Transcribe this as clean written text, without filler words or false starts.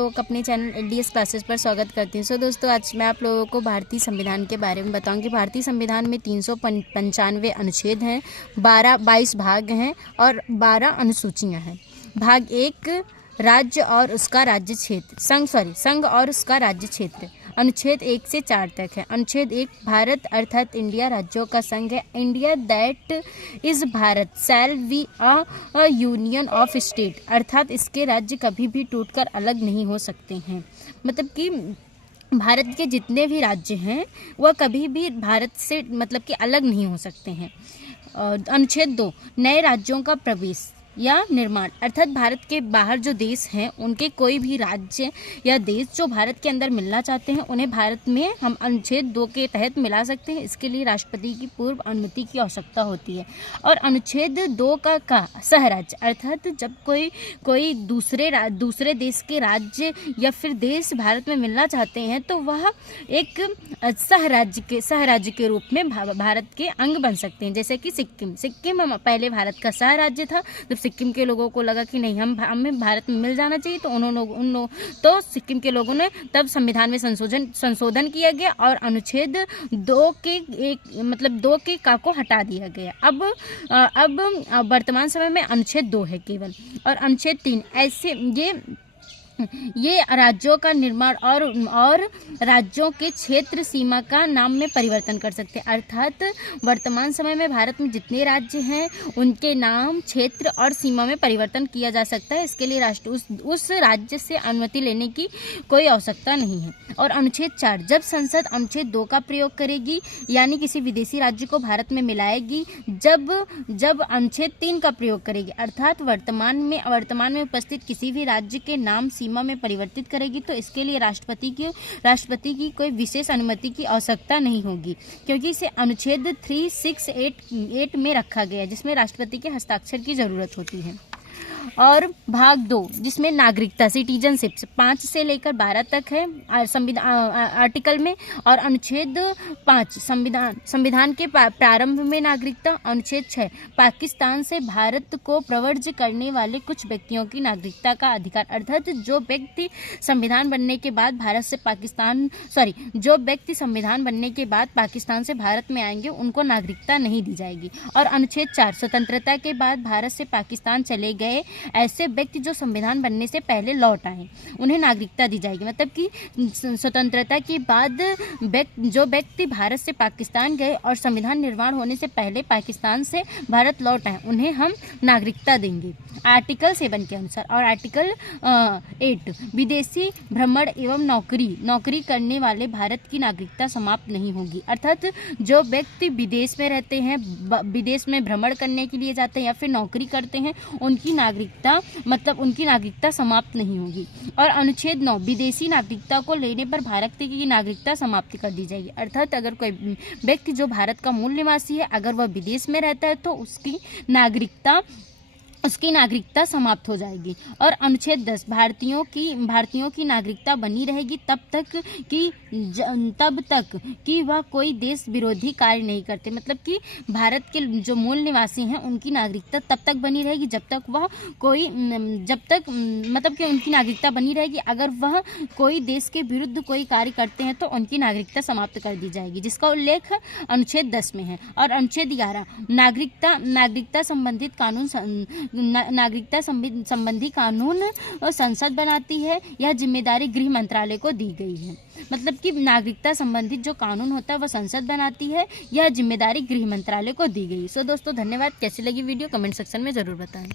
लोग अपने channel LDS classes पर स्वागत करती हूँ। दोस्तों, आज मैं आप लोगों को भारतीय संविधान के बारे में बताऊंगी। भारतीय संविधान में 395 अनुच्छेद हैं, 22 भाग हैं और 12 अनुसूचियाँ हैं। भाग 1 राज्य और उसका राज्य क्षेत्र, संघ और उसका राज्य क्षेत्र, अनुच्छेद 1 से 4 तक है। अनुच्छेद 1 भारत अर्थात इंडिया राज्यों का संघ है। India that is Bharat shall be a union of state, अर्थात इसके राज्य कभी भी टूटकर अलग नहीं हो सकते हैं। मतलब कि भारत के जितने भी राज्य हैं वह कभी भी भारत से मतलब कि अलग नहीं हो सकते हैं। अनुच्छेद 2 नए राज्यों का प्रवेश या निर्माण, अर्थात भारत के बाहर जो देश हैं उनके कोई भी राज्य या देश जो भारत के अंदर मिलना चाहते हैं उन्हें भारत में हम अनुच्छेद 2 के तहत मिला सकते हैं। इसके लिए राष्ट्रपति की पूर्व अनुमति की आवश्यकता होती है। और अनुच्छेद 2 का सहराज्य, अर्थात जब कोई दूसरे देश के राज्य या फिर देश भारत में मिलना चाहते हैं तो वह एक सहराज्य के रूप में भारत के अंग बन सकते हैं। जैसे कि सिक्किम पहले भारत का सहराज्य था। जब सिक्किम के लोगों को लगा कि नहीं हमें भारत में मिल जाना चाहिए तो सिक्किम के लोगों ने तब संविधान में संशोधन किया गया और अनुच्छेद 2 के का को हटा दिया गया। अब वर्तमान समय में अनुच्छेद 2 है केवल। और अनुच्छेद 3 ऐसे ये राज्यों का निर्माण और राज्यों के क्षेत्र सीमा का नाम में परिवर्तन कर सकते हैं। अर्थात वर्तमान समय में भारत में जितने राज्य हैं उनके नाम, क्षेत्र और सीमा में परिवर्तन किया जा सकता है। इसके लिए उस राज्य से अनुमति लेने की कोई आवश्यकता नहीं है। और अनुच्छेद 4 जब संसद अनुच्छेद 2 का प्रयोग करेगी यानी किसी विदेशी राज्य को भारत में मिलाएगी, जब अनुच्छेद 3 का प्रयोग करेगी अर्थात वर्तमान में उपस्थित किसी भी राज्य के नाम सीमा में परिवर्तित करेगी तो इसके लिए राष्ट्रपति की कोई विशेष अनुमति की आवश्यकता नहीं होगी, क्योंकि इसे अनुच्छेद 3688 में रखा गया है जिसमें राष्ट्रपति के हस्ताक्षर की जरूरत होती है। और भाग 2 जिसमें नागरिकता सिटीजनशिप 5 से लेकर 12 तक है संविधान आर्टिकल में। और अनुच्छेद 5 संविधान के प्रारंभ में नागरिकता। अनुच्छेद 6 पाकिस्तान से भारत को प्रव्रज करने वाले कुछ व्यक्तियों की नागरिकता का अधिकार, अर्थात जो व्यक्ति संविधान बनने के बाद पाकिस्तान से भारत में आएंगे उनको नागरिकता नहीं दी जाएगी। और अनुच्छेद 4 स्वतंत्रता के बाद भारत से पाकिस्तान चले गए ऐसे व्यक्ति जो संविधान बनने से पहले लौट आए उन्हें नागरिकता दी जाएगी। मतलब कि स्वतंत्रता के बाद जो व्यक्ति भारत से पाकिस्तान गए और संविधान निर्माण होने से पहले पाकिस्तान से भारत लौट आए उन्हें हम नागरिकता देंगे आर्टिकल 7 के अनुसार। और आर्टिकल 8 विदेशी भ्रमण एवं नौकरी करने वाले भारत की नागरिकता समाप्त नहीं होगी, अर्थात जो व्यक्ति विदेश में रहते हैं, विदेश में भ्रमण करने के लिए जाते हैं या फिर नौकरी करते हैं उनकी नागरिकता समाप्त नहीं होगी। और अनुच्छेद 9 विदेशी नागरिकता को लेने पर भारत की नागरिकता समाप्त कर दी जाएगी, अर्थात अगर कोई व्यक्ति जो भारत का मूल निवासी है अगर वह विदेश में रहता है तो उसकी नागरिकता समाप्त हो जाएगी। और अनुच्छेद 10 भारतीयों की नागरिकता बनी रहेगी तब तक कि वह कोई देश विरोधी कार्य नहीं करते। मतलब कि भारत के जो मूल निवासी हैं उनकी नागरिकता तब तक बनी रहेगी उनकी नागरिकता बनी रहेगी अगर वह कोई देश के विरुद्ध कोई कार्य करते हैं तो उनकी नागरिकता समाप्त कर दी जाएगी, जिसका उल्लेख अनुच्छेद 10 में है। और अनुच्छेद 11 नागरिकता संबंधी कानून संसद बनाती है। यह जिम्मेदारी गृह मंत्रालय को दी गई है। मतलब कि नागरिकता संबंधित जो कानून होता है वह संसद बनाती है, यह जिम्मेदारी गृह मंत्रालय को दी गई। दोस्तों धन्यवाद। कैसी लगी वीडियो कमेंट सेक्शन में जरूर बताएं।